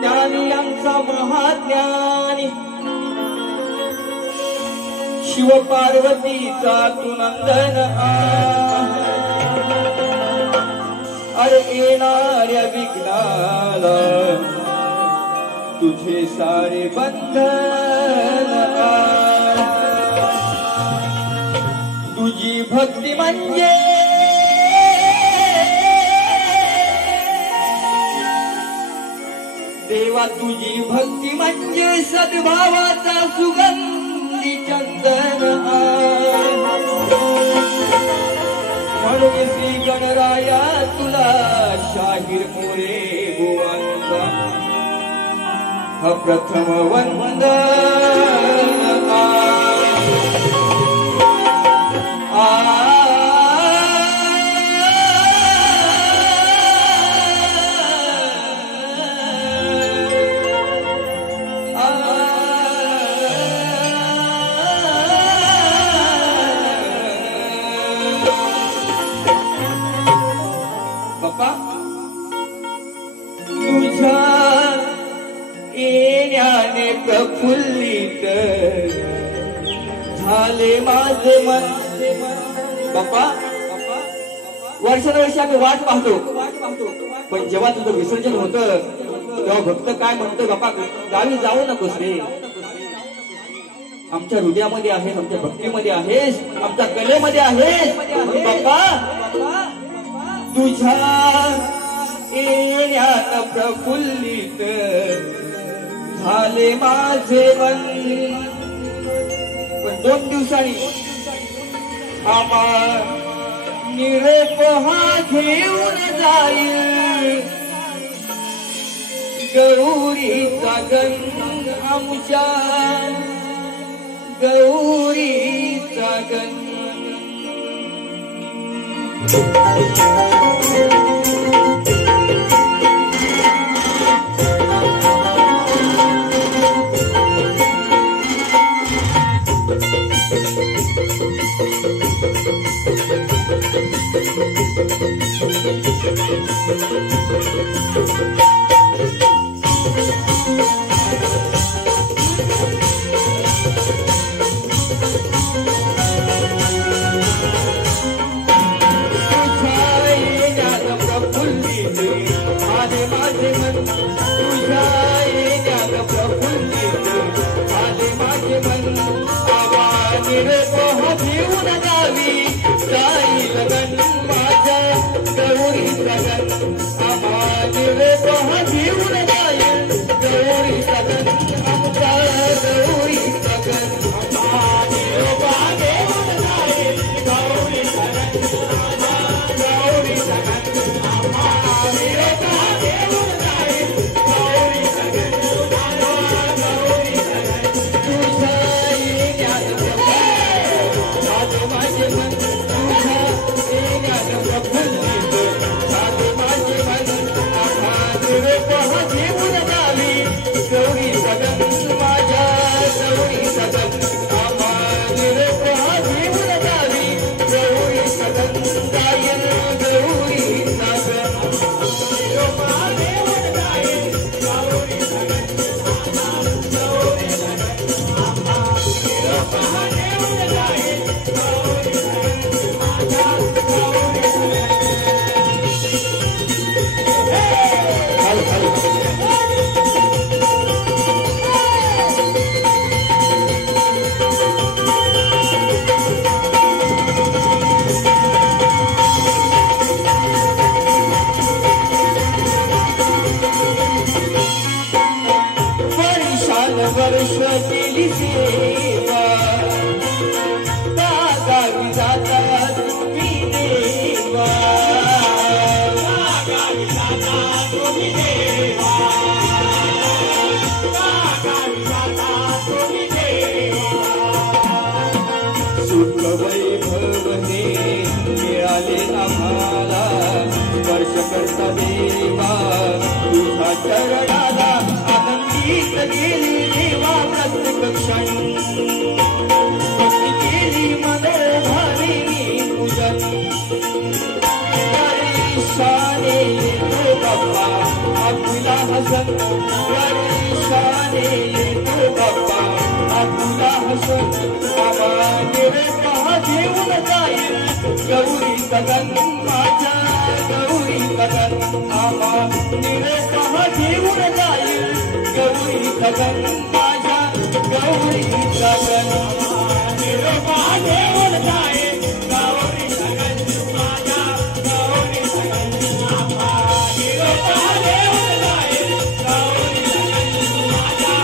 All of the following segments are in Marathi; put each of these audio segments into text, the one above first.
ज्ञानी आमचा महाज्ञानी शिव पार्वतीचा तू नंदन अरे येणाऱ्या विघ्नाला तुझे सारे बंधन तुझी भक्ती म्हणजे देवा तुझी भक्ती म्हणजे सद्भावाचा सुगंधी चंदन म्हणून श्री गणराया तुला शाहीर मोरे भुवंता हा प्रथम वंदन बाप्पा तुझ्या येण्याने प्रफुल्लित झाले माझे मन बाप्पा वर्षानुवर्षी आम्ही वाट पाहतो पण जेव्हा तुझं विसर्जन होतं तेव्हा भक्त काय म्हणतोय बाप्पा गावी जाऊ नकोस रे आमच्या हृदयामध्ये आहेस आमच्या भक्तीमध्ये आहेस आमच्या कलेमध्ये आहेस बाप्पा तुझ्या येण्यात प्रफुल्लित झाले माझे मन पण 2 दिवसांनी आम्हा निरोप हा घेऊन जाईल गौरीचा गण आमच्या गौरीचा गण चरणाला आनंदीत गेली देवा प्रत्येक क्षणी भक्ती केली मनोभावी पूजन परेशाने येतो बाप्पा आपुला हसन परेशाने येतो बाप्पा आपुला हसन बाबा निरे पहा घेऊन जाईल गौरी गगन माझ्या गौरी गगन बाबा निरे पहा घेऊन जाईल गौरी गगन माझ्या गौरी गगन निरे पहा घेऊन जाईल गौरी गगन माझ्या गौरी गगन बाबा निरे पहा घेऊन जाईल गौरी गगन माझ्या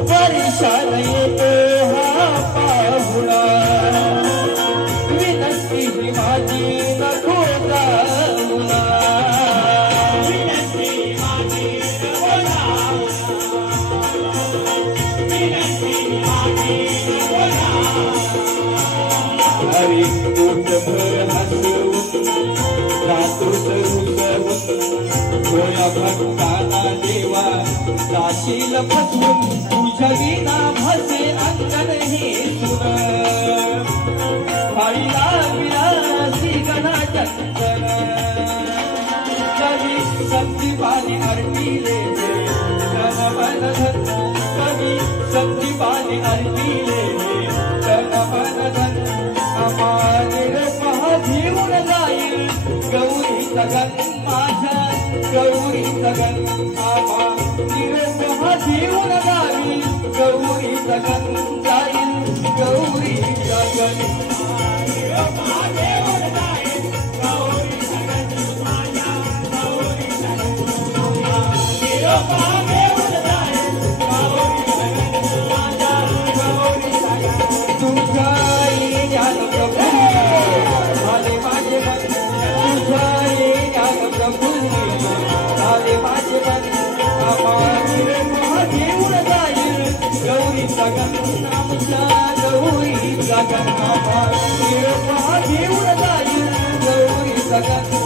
परेशान येतो हा पाहुणा विनंती ही माझी नको जाऊना विनंती माझी नको जाऊना विनंती माझी नको जाऊना हरी पोटभर हसवून रातो रुसवून डोळ्या भक्ताना देवा जाशील फसवून तुझ्या विना भासे अंगण हे सुन भाईला विलासी गणा चंदन कवी संदीपाने अर्पिले जन मन धन कवी संदीपाने अर्पिले जन मन धन अमानिर पहा घेऊन जाईल गौरी गगन माझ्या गौरी गगन आमा निरे पहा घेऊन जाईल गौरी गगन जाईल गौरी गगन निरे पहा घेऊन जाईल गौरी गगन माझ्या गौरी गगन निरे पहा घेऊन जाईल गौरी गगन माझ्या गौरी गगन तुझ्या ज्ञान प्रभू झाले माझे मन तुझ्या ज्ञान प्रभू झाले माझे मन आम्हाला पहा घेऊन जाईल गौरी गगन आमच्या गौरी गगन आम्हाला पहा घेऊन जाईल गौरी गगन